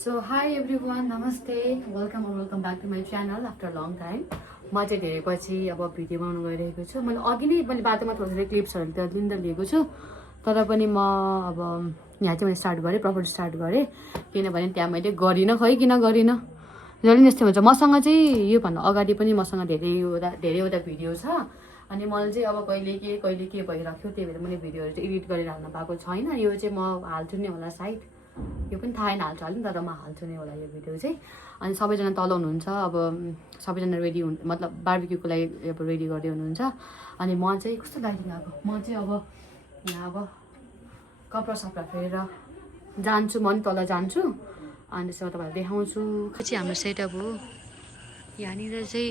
So hi everyone, namaste, welcome back to my channel after a long time. म चाहिँ धेरै पछि अब भिडियो बनाउन गइरहेको छु। मैले अघि नै मैले बाटोमा थोरै क्लिप्सहरू त लिँदा लिएको छु, तर पनि म अब यहाँ चाहिँ मैले स्टार्ट गरेँ, प्रपर स्टार्ट गरेँ, किनभने त्यहाँ मैले गरिनँ, खै किन गरिनँ, जहिले यस्तै हुन्छ। मसँग चाहिँ योभन्दा अगाडि पनि मसँग धेरैवटा भिडियो छ, अनि मैले चाहिँ अब कहिले के भइराख्यो, त्यही भएर मैले भिडियोहरू चाहिँ एडिट गरेर हाल्न पाएको छैन। यो चाहिँ म हाल्छु नै होला सायद, यो पनि थाहै नहाल्छु हाल्नु, तर म हाल्छु नै होला यो भिडियो चाहिँ। अनि सबैजना तल हुनुहुन्छ, अब सबैजना रेडी हुनु मतलब बार्बिक्यूको लागि अब रेडी गर्दै हुनुहुन्छ। अनि म चाहिँ कस्तो लाइटिङ आएको, म चाहिँ अब यहाँ अब कपडा सपडा फेरेर जान्छु, म नि तल जान्छु, अनि त्यसमा तपाईँलाई देखाउँछु। चाहिँ हाम्रो सेटअप हो, यहाँनिर चाहिँ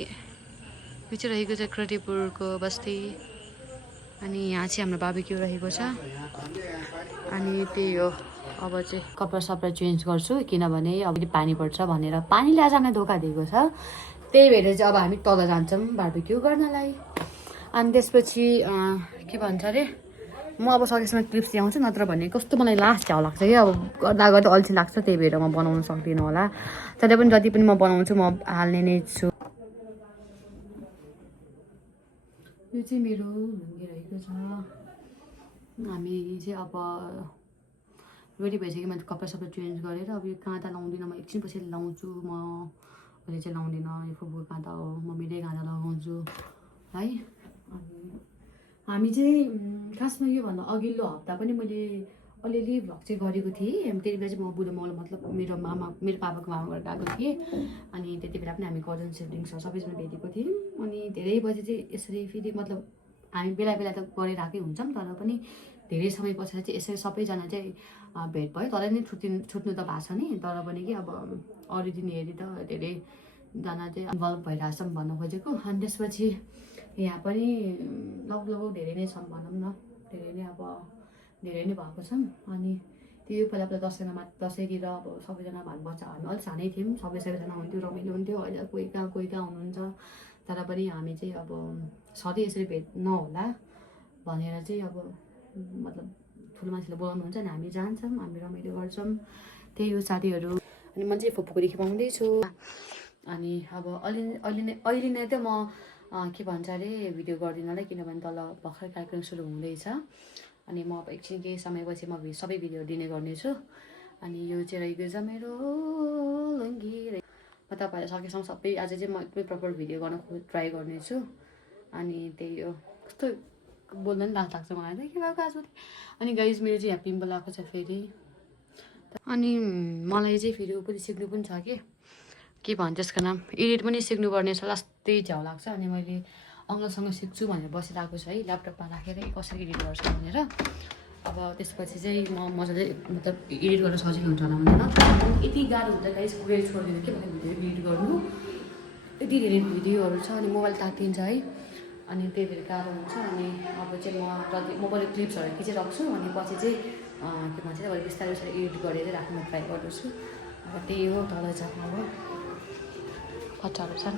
यो चाहिँ रहेको छ कृतिपुरको बस्ती, अनि यहाँ चाहिँ हाम्रो बार्बिक्यू रहेको छ। अनि त्यही हो, अब चाहिँ कपडा सपडा चेन्ज गर्छु, किनभने अब पानी पर्छ भनेर पानीले आजलाई धोका दिएको छ, त्यही भएर चाहिँ अब हामी तल जान्छौँ बार्बिक्यू गर्नलाई। अनि त्यसपछि के भन्छ अरे, म अब सकेसम्म क्लिप्स ल्याउँछु, नत्र भने कस्तो मलाई लास्ट झ्याउ लाग्छ कि अब गर्दा गर्दा अल्छी लाग्छ, त्यही भएर म बनाउन सक्दिनँ होला। तर पनि जति पनि म बनाउँछु म हाल्ने नै छु। यो चाहिँ मेरो लुङ्गी रहेको छ। हामी चाहिँ अब रेडी भइसक्यो, मैले कपडा सबै चेन्ज गरेर अब यो काँटा लाउँदिनँ, म एकछिनपछि लाउँछु। म अहिले चाहिँ लाउँदिनँ, यो फुपूको काँटा हो, म मेरै काँटा लगाउँछु है। अनि हामी चाहिँ खासमा योभन्दा अघिल्लो हप्ता पनि मैले अलिअलि भ्लग चाहिँ गरेको थिएँ। त्यति बेला चाहिँ म बुढो मौला मतलब मेरो पापाको मामा घर गएको थिएँ, अनि त्यति बेला पनि हामी कजन सिब्लिङ्सहरू सबैजना भेटेको थियौँ। अनि धेरै बजी चाहिँ यसरी फेरि मतलब हामी बेला बेला त गरिरहेकै हुन्छौँ, तर पनि धेरै समय पछाडि चाहिँ यसरी सबैजना चाहिँ भेट भयो। तर नि छुट्नु त भएको छ नि, तर पनि कि अब अरू दिन हेरी त धेरैजना चाहिँ इन्भल्भ भइरहेछौँ भन्न खोजेको। अनि त्यसपछि यहाँ पनि लगभग धेरै नै छौँ भनौँ न, धेरै नै भएको छौँ। अनि त्यो पहिला दसैँतिर अब सबैजना भानुभक्त हामी अलिक सानै थियौँ, सबैजना हुन्थ्यो, रमाइलो हुन्थ्यो। अहिले कोही कहाँ हुनुहुन्छ, तर पनि हामी चाहिँ अब सधैँ यसरी भेट नहोला भनेर चाहिँ अब मतलब ठुलो मान्छेले बोलाउनुहुन्छ नि, हामी जान्छौँ, हामी रमाइलो गर्छौँ, त्यही हो साथीहरू। अनि म चाहिँ फुपूको खुवाउँदैछु। अनि अब अहिले नै त म के भन्छ अरे भिडियो गर्दिनँ होला, किनभने तल भर्खर कार्यक्रम सुरु हुँदैछ। अनि म अब एकछिन केही समयपछि म सबै भिडियो दिने गर्नेछु। अनि यो चाहिँ रहेको छ मेरो लुङ्गी, म तपाईँहरूलाई सकेसम्म सबै आज चाहिँ म एकदमै प्रपर भिडियो गर्न ट्राई गर्नेछु। अनि त्यही हो, कस्तो बोल्दा पनि लाज लाग्छ मलाई त, के भएको आज। अनि गाइज मेरो चाहिँ यहाँ पिम्पल आएको छ फेरि, अनि मलाई चाहिँ फेरि ऊ पनि सिक्नु पनि छ के भन्छ त्यसको नाम, एडिट पनि सिक्नुपर्ने छ, लास्टै झ्याउ लाग्छ। अनि मैले अङ्कलसँग सिक्छु भनेर बसिरहेको छु है, ल्यापटपमा राखेर कसरी एडिट गर्छु भनेर। अब त्यसपछि चाहिँ म मजाले मतलब एडिट गर्न सजिलो हुन्छ होला भन्दैन, यति गाह्रो हुन्छ गाइज कुरेर छोडिदिनु के भन्ने भिडियो एडिट गर्नु, यति धेरै भिडियोहरू छ, अनि मोबाइल तातिन्छ है, अनि त्यही भएर गाह्रो हुन्छ। अनि अब चाहिँ म पहिला क्लिप्सहरू खिचिराख्छु, अनि पछि चाहिँ के भन्छ अहिले बिस्तारै एडिट गरेर राख्न ट्राई गर्दैछु। अब त्यही हो, तल चाहिँ अब कच्चाहरू छन्।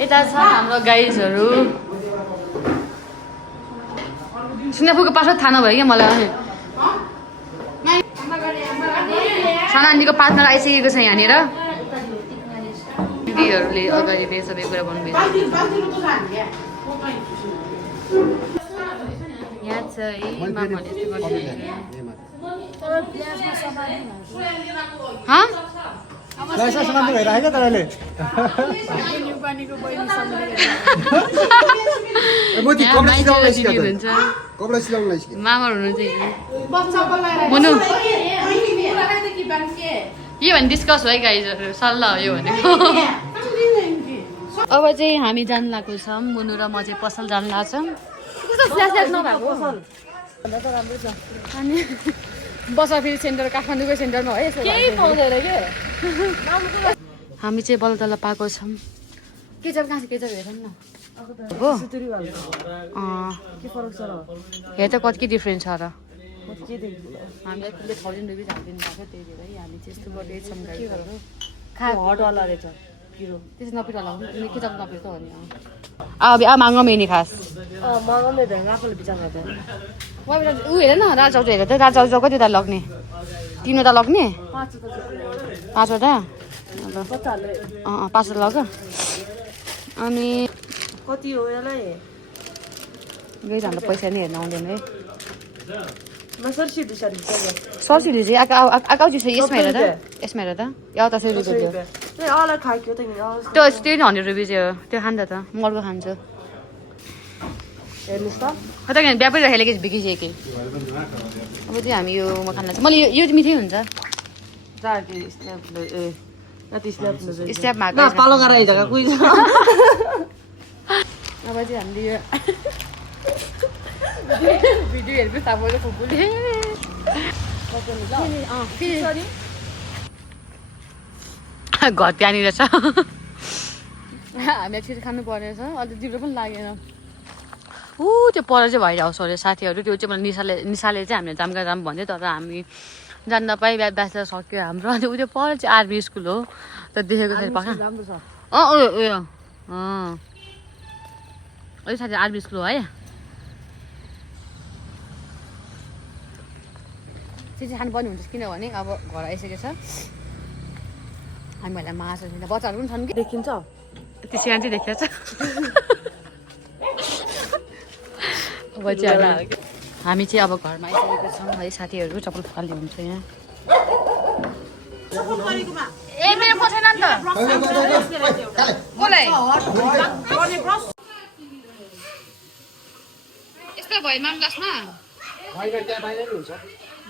यता छ हाम्रो गाइजहरू, सिङ्गापुरको पासवर्ड थाहा नभयो क्या मलाई। साना आन्टीको पार्टनर आइसकेको छ यहाँनिर, दिदीहरूले अगाडि फेरि सबै कुरा भन्नुभयो। यहाँ चाहिँ मामाले यस्तो मामा हुनुहुन्छ मुनु, यो भने डिस्कस भयो गाइजहरू, सल्लाह हो यो भनेको। अब चाहिँ हामी जानु लागेको छौँ, मुनु र म चाहिँ पसल जानु लाग्छौँ। अनि बस फेरि सेन्टर काठमाडौँको सेन्टरमा है, केही पाउँदैन के। हामी चाहिँ बल्ल तल पाएको छौँ। केचप कहाँ छ, केचप हेरौँ न हो। हेर त कति डिफ्रेन्स छ र। हामीलाई कुनै 1000 रुपियाँ हालिदिनु भएको, त्यही भएर हामी चाहिँ यस्तो गर्दैछौँ गाइजहरू। हटवाला रहेछ, किलो त्यसै नपिटा लगाउनु तिमी के जब नपिटा हो नि अब माग्न मेनी खास मगाउने त आफूले बिचार गर्दैन ऊ हेर न राजाउ हेर त राजाउ कति त लग्ने 3वटा लग्ने 5वटा 5वटा लग अनि कति हो यसलाई गई हाम्रो पैसा नि हेर्न आउँदैन है सरसिडी सरसिडी चाहिँ आकाउ चाहिँ यसमा हेर त यसमा हेर त एउटा 100 रुपियाँ त्यो त्यही 100 रुपियाँ चाहिँ हो त्यो खान्छ त म अर्को खान्छु हेर्नुहोस् त कता किन बिहा पनि राखेको बिकिसकेँ अब चाहिँ हामी यो म खान लाग्छ मैले यो मिठै हुन्छ स्ट्याप पालो गरेर अब चाहिँ हामीले यो भिडियो हेर्नु थाहा फुपूले घर त्यहाँनिर छ हामी एकचोटि खानु पर्नेछ अहिले जिब्रो पनि लागेन त्यो पर चाहिँ भइरहेको अरे साथीहरू त्यो चाहिँ मलाई निसाले चाहिँ हामीले जामका जाम भन्यो तर हामी जान्न पाइ ब्यास सक्यो हाम्रो अनि ऊ त्यो पर चाहिँ आर्मी स्कुल हो त देखेको छैन पक्का उयो अलिक साथी आर्मी स्कुल हो है चाहिँ खानुपर्ने हुन्छ किनभने अब घर आइसकेको छ हामीहरूलाई मासु बच्चाहरू पनि छन् कि देखिन्छ त्यो सानो चाहिँ देखिएको छ अब चाहिँ हामी चाहिँ अब घरमा आइसकेको छौँ है साथीहरू चप्पल फुकाल्ने हुन्छ यहाँ ए मेरो पसेन नि त कसलाई यस्तो भयो माम क्लासमा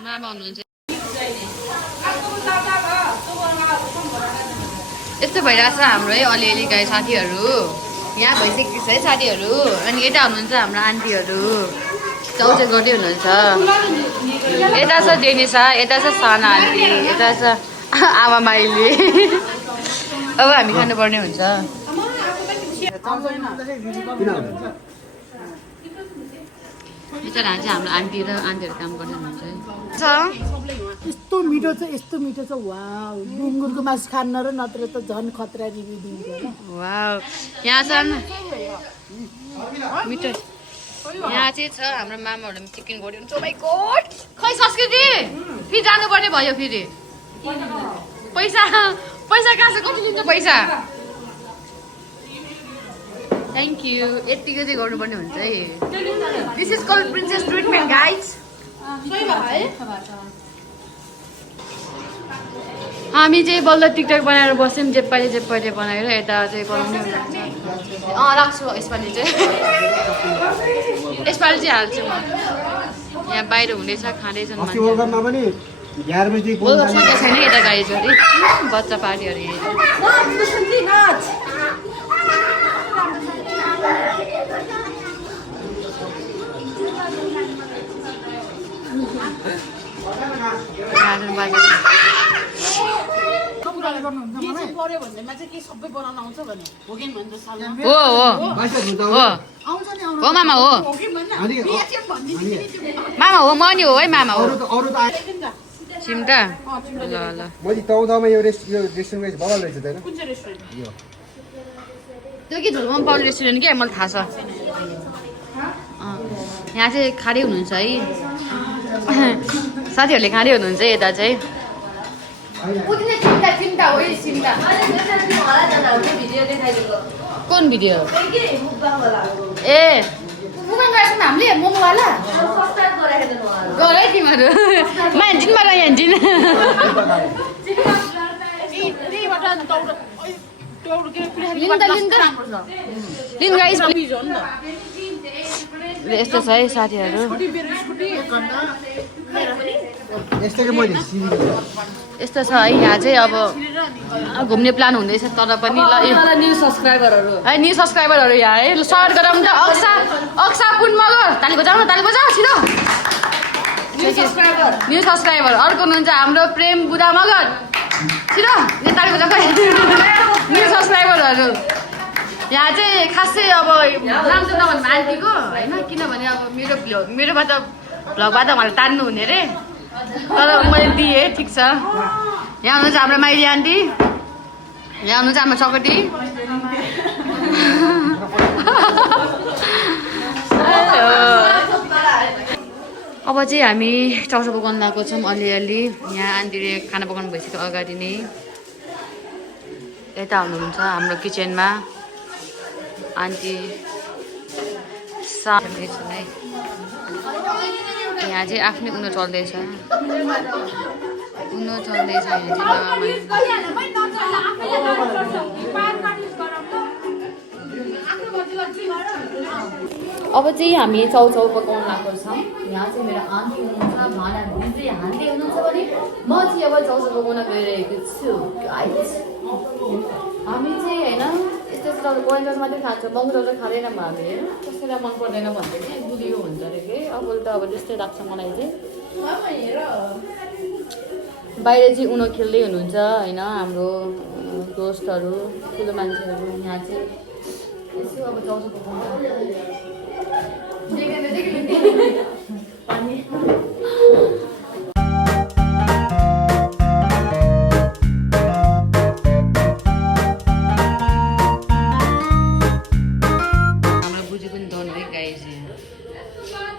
मामा हुनुहुन्छ यस्तो भइरहेछ हाम्रो है अलिअलि गाई साथीहरू यहाँ भइसकेको छ है साथीहरू अनि यता हुनुहुन्छ हाम्रो आन्टीहरू चाउचाउ गर्दै हुनुहुन्छ यता छ डेनिसा यता छ साना आन्टी यता छ आमा माइली अब हामी खानुपर्ने हुन्छ बिचरा चाहिँ हाम्रो आन्टी र आन्टीहरू काम गर्ने हुनुहुन्छ यस्तो मिठो छ वाउ गुङ्गुरको मासु खान्न र नत्र त झन् खतरा रिभ्यू दिन्छ होला वाउ यहाँ छन् मिठो यहाँ चाहिँ छ हाम्रो मामाहरूले चिकन गोड्यो ओ माइ गॉड खै संस्कृति फेरि जानुपर्ने भयो फेरि पैसा कहाँ छ कति लिन्छ पैसा थ्याङ्क यू यतिको चाहिँ गर्नुपर्ने हुन्छ है this is called princess treatment guys हामी चाहिँ बल्ल टिकटक बनाएर बस्यौँ जेप्पाले बनाएर यता चाहिँ बनाउने राख्छु यसपालि चाहिँ हाल्छु म यहाँ बाहिर हुनेछ खाँदैछन् छैन यता गाडी छोरी बच्चा पार्टीहरू हो मामा हो मामा हो म नि हो है मामा हो चिम्टा ल ल त्यो के धुलमा पाउने रेस्टुरेन्ट क्या मलाई थाहा छ यहाँ चाहिँ खाँदै हुनुहुन्छ है साथीहरूले खाँदै हुनुहुन्छ यता चाहिँ कुन भिडियो ए हामीले मोमोवाला गर है तिमीहरू मान्छिनमा रहिन्छन् यस्तो छ है साथीहरू यस्तो छ है यहाँ चाहिँ अब घुम्ने प्लान हुँदैछ तर पनि ल न्यू सब्सक्राइबरहरू यहाँ है सर्ट गरौँ त अक्सा पुन मगर ताली बजाऊ न ताली बजाऊ छिटो न्यू सब्सक्राइबर अर्को हुनुहुन्छ हाम्रो प्रेम बुधा मगर छिटो ताली बजाऊ न्यू सब्सक्राइबरहरू यहाँ चाहिँ खासै अब नाम त नभन्नु आन्टीको होइन किनभने अब मेरोबाट भ्लगबाट उहाँले तान्नु हुने रे तर मैले दिएँ ठिक छ यहाँ हुनुहुन्छ हाम्रो माइली आन्टी यहाँ हुनुहुन्छ हाम्रो चकटी अब चाहिँ हामी चाउचाउ पकाउन लगाएको छौँ अलिअलि यहाँ आन्टीले खाना पकाउनु भइसक्यो अगाडि नै यता हुनुहुन्छ हाम्रो किचनमा आन्टी साथै छ है यहाँ चाहिँ आफ्नै उनो चल्दैछ यहाँ अब चाहिँ हामी चाउचाउ पकाउन लागेको छौँ यहाँ चाहिँ मेरो आन्टी हुनुहुन्छ भाँडा भिन्दै हान्दै हुनुहुन्छ भने म चाहिँ अब चाउचाउ पकाउन गइरहेको छु हामी चाहिँ होइन यस्तो यस्तो बोइल चाउचाउ मात्रै खान्छौँ मङ्गो चाउचाउ खाँदैनौँ हामी होइन कसैलाई मन पर्दैन भन्छ कि गुलियो हुन्छ अरे कि अब त अब त्यस्तै लाग्छ मलाई चाहिँ बाहिर चाहिँ उनो खेल्दै हुनुहुन्छ होइन हाम्रो दोस्तहरू ठुलो मान्छेहरू यहाँ चाहिँ यसो अब चाउचाउ पकाउँछ पानी हाम्रो बुझी पनि दौड्दै गाइस यहाँ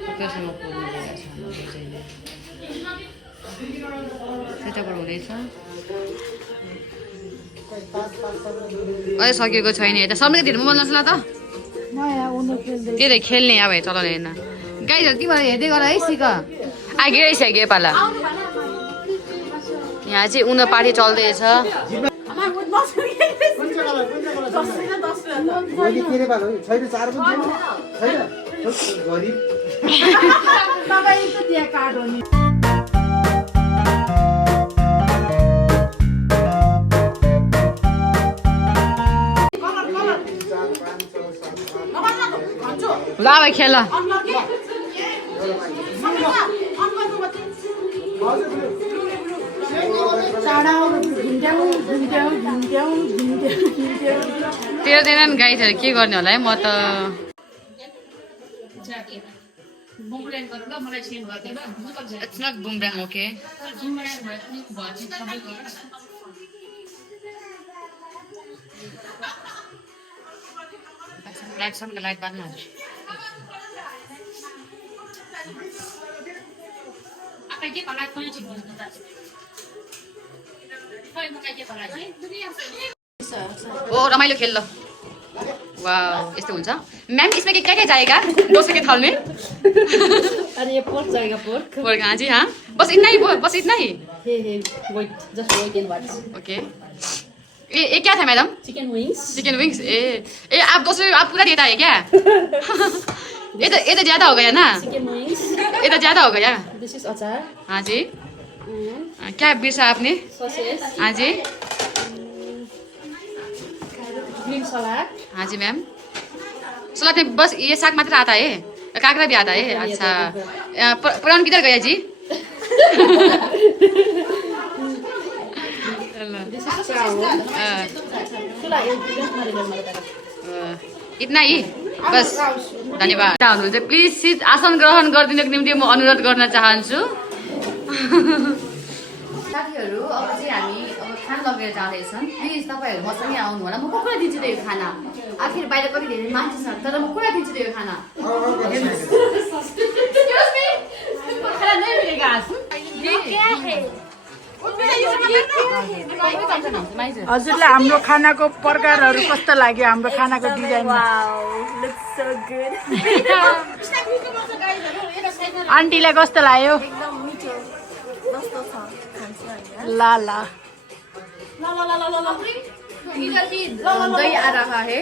कतिसम्म पुग्नु सेटअपहरू हुँदैछ अझै सकिएको छैन यता सबैको धेरै मोबाइल नचला त त्यही त खेल्ने अब चलाउने होइन गाइजहरू तिमीहरू हेर्दै गर है सिक आगे आइसक्यो पाला यहाँ चाहिँ उनो पार्टी चल्दैछ ल अब खेल तेर्दैन नि गाइजहरू के गर्ने होला है म त It's not boomerang, okay? Lights on the light button. ओ रमाइलो खेल ल वाह यस्तो हुन्छ मैम इसमें क्या क्या जाएगा डोसे के थाल में अरे ये पोर्क जाएगा पोर्क पोर्क हाँ जी हाँ बस इतना ही बस इतना ही wait just wait and watch okay ये क्या था मैडम चिकन विंग्स ए आप दूसरे आप पूरा देता है क्या ये तो ज्यादा हो गया ना चिकन विंग्स ये तो ज्यादा हो गया दिस इज अचार हाँ जी क्या बिरसा आपने सॉसेज हाँ जी ग्रीन सलाद हाँ जी मैम सलाद में बस ये साग मात्र आता है काकरा भी आता है अच्छा प्राउन किधर गया जी दिस इज चावल इतना ही बस धन्यवाद हुनुहुन्छ प्लिज सिट आसन ग्रहण गरिदिनको निम्ति म अनुरोध गर्न चाहन्छु साथीहरू अब चाहिँ हामी अब खाना लगेर जाँदैछौँ प्लिज तपाईँहरू मसँगै आउनु होला म कसलाई दिन्छु त यो खाना आखिर बाहिर कति धेरै मान्छे छ तर म कसलाई दिन्छु त यो खाना हजुरलाई हाम्रो खानाको प्रकारहरू कस्तो लाग्यो हाम्रो खानाको डिजाइन आन्टीलाई कस्तो लाग्यो ल ल दही आ रहा है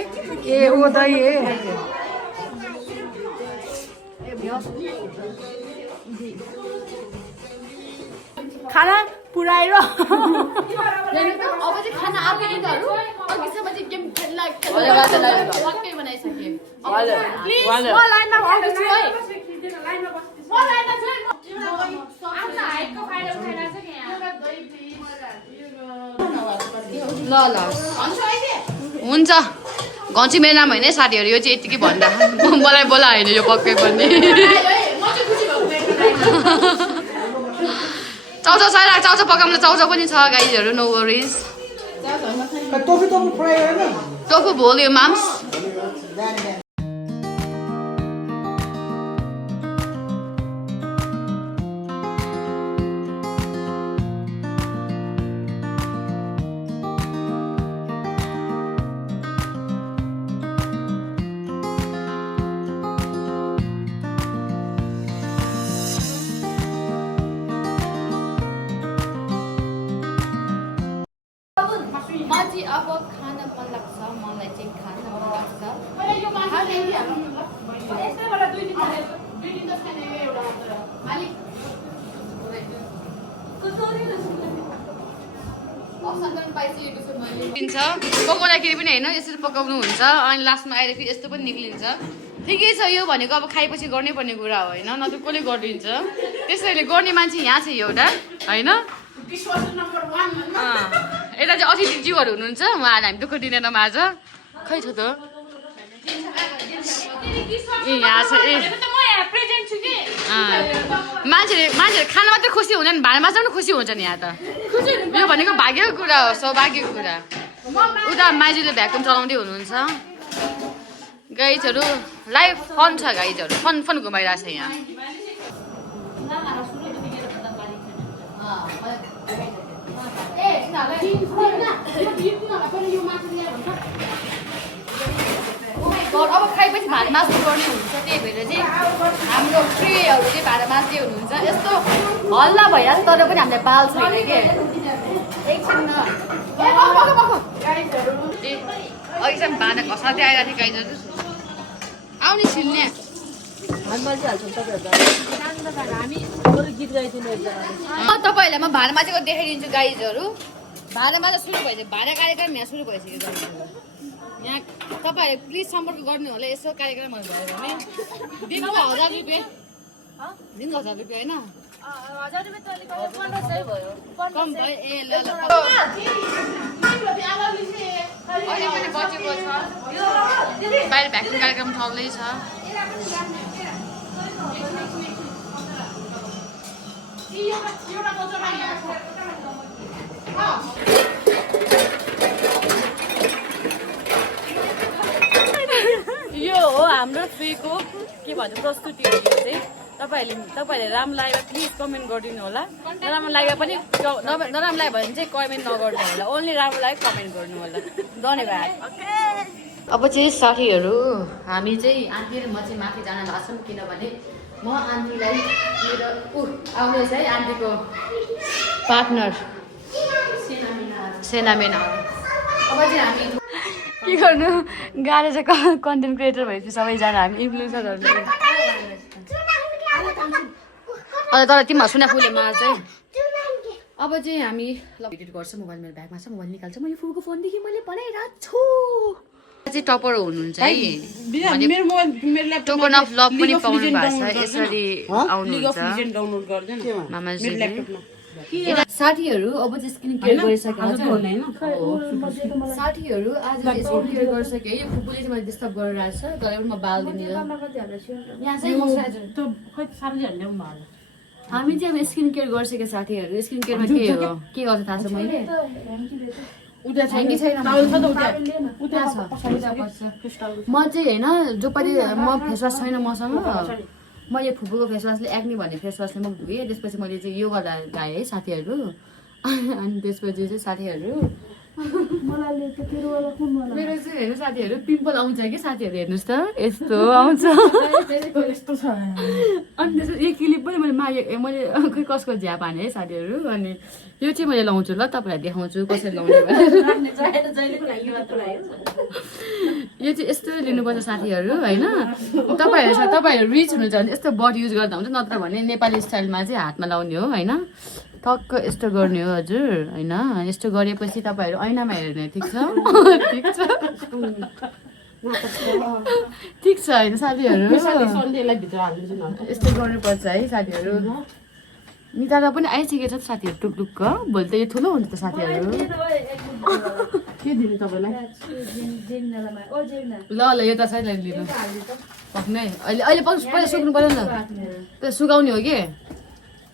ए वो दही है खाना पुऱ्याएर अब चाहिँ खाना आएको गीतहरू अघिसम्म चाहिँ गेम पक्कै बनाइसकेँ ल ल हुन्छ घन्ची मेरो नाम होइन साथीहरू यो चाहिँ यतिकै भन्दा मलाई बोला होइन यो पक्कै पनि चाउचाउ चाउचाउ पकाउनु चाउचाउ पनि छ गाइजहरू नो वरिज टोफी फ्राई होइन टोफु भोल्यो माम्स माथि अब खान मन लाग्छ मलाई चाहिँ खान मन लाग्छ पकाउँदाखेरि पनि होइन यसरी पकाउनु हुन्छ अनि लास्टमा आएर फेरि यस्तो पनि निक्लिन्छ ठिकै छ यो भनेको अब खाएपछि गर्नै पर्ने कुरा हो होइन नत्र कसले गरिदिन्छ त्यसैले गर्ने मान्छे यहाँ छ एउटा होइन यता चाहिँ अतिथिज्यूहरू हुनुहुन्छ उहाँहरू हामी दुःख दिँदैनौँ आज खै छ त ए यहाँ छ ए मान्छेहरू खाना मात्रै खुसी हुँदैन भाँडा माझ्दा पनि खुसी हुन्छ नि यहाँ त यो भनेको भाग्यको कुरा हो सौभाग्यको कुरा उता माइजूले भ्याकुम चलाउँदै हुनुहुन्छ गाइजहरू लाइफ फन छ गाइजहरू फन फन घुमाइरहेको छ यहाँ अब खाएपछि भाँडा माझ्नु पर्ने हुन्छ त्यही भएर चाहिँ हाम्रो फ्रीहरू चाहिँ भाँडा माझ्दै हुनुहुन्छ यस्तो हल्ला भइहाल्छ तर पनि हामीलाई बाल छैन के एकछिन अहिलेसम्म भाँडा घसाल्दै आइरहेको थियो गाइजहरू आउने छिल्ने तपाईँहरूलाई म भाँडा माझेको देखाइदिन्छु गाइजहरू भाँडा माझा सुरु भइसक्यो भाँडा कार्यक्रम यहाँ सुरु भइसक्यो गाइजहरू यहाँ तपाईँहरू प्लिज सम्पर्क गर्नु होला यसो कार्यक्रमहरू भयो भने दिनको 1000 रुपियाँ दिनको 1000 रुपियाँ होइन कम भयो ए ल ल अहिले पनि बचेको छ बाहिर भ्याक्सिन कार्यक्रम चल्दैछ यो हो हाम्रो फ्रीको के भन्छ प्रस्तुतिहरू चाहिँ तपाईँहरूले राम्रो लाग्यो प्लिज कमेन्ट गरिदिनु होला नराम्रो लाग्यो पनि नराम्रो लाग्यो भने चाहिँ कमेन्ट नगर्नु होला ओन्ली राम्रो लाग्यो कमेन्ट गर्नु होला धन्यवाद अब चाहिँ साथीहरू हामी चाहिँ आन्टी र म चाहिँ माथि जान लाग्छौँ किनभने म आन्टीलाई मेरो आउनुहोस् है आन्टीको पार्टनर सेनामेना अब चाहिँ हामी के गर्नु गाह्रो चाहिँ कन्टेन्ट क्रिएटर भएपछि सबैजना हामी इन्फ्लुएन्सरहरू अन्त तर तिमीहरू सुना फुले मा चाहिँ अब चाहिँ हामी एडिट गर्छ मोबाइल मेरो ब्यागमा छ मोबाइल निकाल्छ म यो फुलको फोनदेखि मैले बनाइरहेको छु चाहिँ टपर हुनुहुन्छ है टोकन अफ लभ पनि पाउनु भएको छ यसरी आउनुहुन्छ मामाजीले साथीहरू अब चाहिँ स्किन केयर गरिसकेको छ साथीहरू आज स्किन केयर गरिसकेँ यो फुपूले चाहिँ मैले डिस्टर्ब गरिरहेको छ तर पनि म बाल दिने यहाँ चाहिँ हामी चाहिँ अब स्किन केयर गरिसकेको साथीहरू स्किन केयरमा के हो के गर्छ थाहा छ मैले म चाहिँ होइन जो पालि म फेसवास छैन मसँग म यो फुपूको फेसवासले एक्नी भन्ने फेसवासले म धुएँ त्यसपछि मैले चाहिँ यो गर्दा गाएँ है साथीहरू अनि त्यसपछि चाहिँ साथीहरू मेरो चाहिँ हेर्नु साथीहरू पिम्पल आउँछ कि साथीहरू हेर्नुहोस् त यस्तो आउँछ अनि त्यसपछि यो क्लिप पनि मैले खै कसको झ्याप हाने है साथीहरू अनि यो चाहिँ मैले लाउँछु ल तपाईँहरूलाई देखाउँछु कसरी लाउने यो चाहिँ यस्तो लिनुपर्छ साथीहरू होइन तपाईँहरू रिच हुनुहुन्छ भने यस्तो बड युज गर्दा हुन्छ नत्र भने नेपाली स्टाइलमा चाहिँ हातमा लाउने हो होइन टक्क यस्तो गर्ने हो हजुर होइन यस्तो गरेपछि तपाईँहरू ऐनामा हेर्ने ठिक छ ठिक छ होइन साथीहरू यस्तो गर्नुपर्छ है साथीहरू नितादा पनि आइसकेको छ साथीहरू टुकटुक्क भोलि त यो ठुलो हुन्छ त साथीहरू के दिनु तपाईँलाई ल यो त साइडलाई लिनु पक्नै अहिले पहिला सुक्नु पऱ्यो नि त सुकाउने हो कि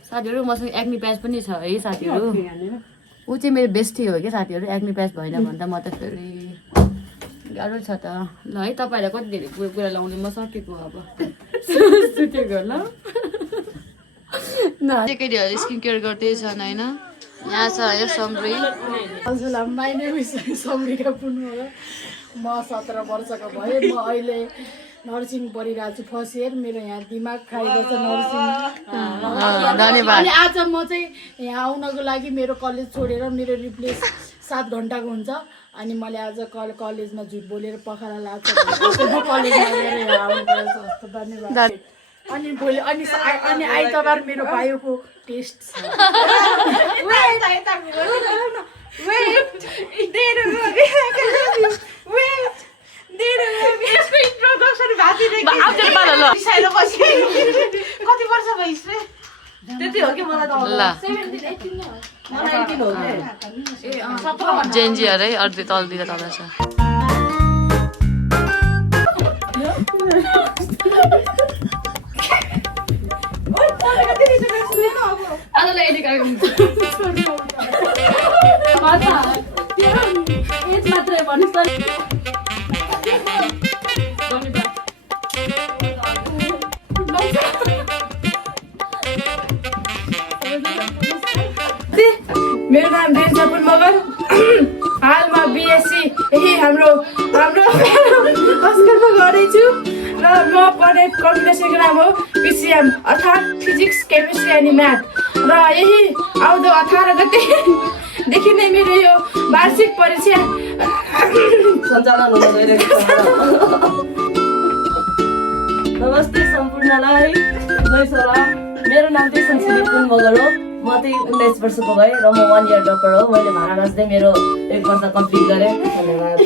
साथीहरू मसँग एक्नी प्याच पनि छ है साथीहरू ऊ चाहिँ मेरो बेस्टी हो क्या साथीहरू एक्ने प्याच भएन भन्दा म त फेरि गाह्रो छ त ल है तपाईँहरूलाई कति धेरै कुरा लाउने म सकेको अब सुतेको ल केटीहरू स्किन केयर गर्दैछन् होइन यहाँ छ होइन सम्री हजुर माइ नेम इज सम्रिका पुनमगर म 17 वर्षको भएँ म अहिले नर्सिङ पढिरहेको छु फर्स्ट इयर मेरो यहाँ दिमाग खाइरहेछ नर्सिङ धन्यवाद अनि आज म चाहिँ यहाँ आउनको लागि मेरो कलेज छोडेर मेरो रिप्लेस 7 घन्टाको हुन्छ अनि मैले आज कलेजमा झुट बोलेर पखाला लाग्छ कलेजमा लिएर यहाँ आउनुपर्छ जस्तो धन्यवाद अनि भोलि अनि आइतबार मेरो भाइको टेस्ट छ कति वर्ष भइस रे त्यति हो कि मलाई त जेन्जी अरे अर्धे तलतिर तल छ मेरो नाम बेन्जापुर मगर हालमा बिएससी यही हाम्रो हस्पिटलमा गर्दैछु र म पढ्ने कम्बिनेसनको नाम हो पिसिएम अर्थात् फिजिक्स केमिस्ट्री अनि म्याथ र यही आउँदो 18 गतेदेखि नै मेरो यो वार्षिक परीक्षा सञ्चालन हुन गइरहेको छ। नमस्ते सम्पूर्णलाई जय सलाम। मेरो नाम चाहिँ संस्कृति पुन मगर हो। म चाहिँ 19 वर्षको भएँ र म 1 इयर ड्रपर हो। मैले भाडा नाच्दै मेरो 1 वर्ष कम्प्लिट गरेँ। धन्यवाद।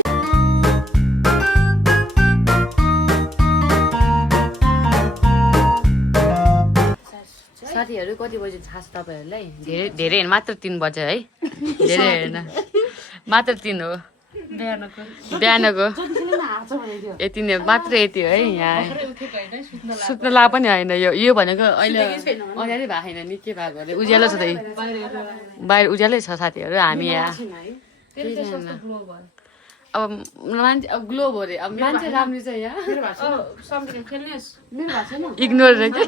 साथीहरू कति बजी थाहा छ तपाईँहरूलाई धेरै होइन मात्र 3 बजे है धेरै होइन मात्र 3 हो बिहानको यति नै मात्र यति हो है यहाँ सुत्न ला पनि होइन यो भनेको अहिले अगाडि भएको छैन नि के भएको अरे उज्यालो छ त बाहिर उज्यालै छ साथीहरू हामी यहाँ अब मान्छे अब ग्लोब हो अरे अब मान्छे राम्रो छ यहाँ इग्नोर के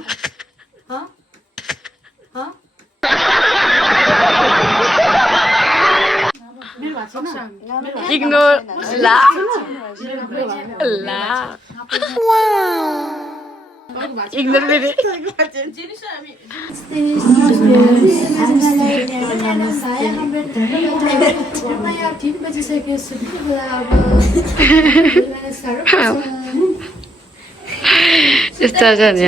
इग्नोर ला इग्नोर फेरि यस्तो छ नि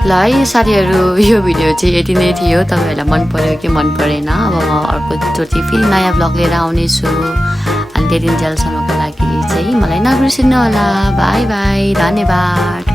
ल है साथीहरू यो भिडियो चाहिँ यति नै थियो। तपाईँहरूलाई मन पर्यो कि मन परेन अब म अर्कोचोटि फेरि नयाँ ब्लग लिएर आउनेछु अनि त्यति जेलसम्मको लागि चाहिँ मलाई नबिर्सिनु होला। बाई बाई धन्यवाद।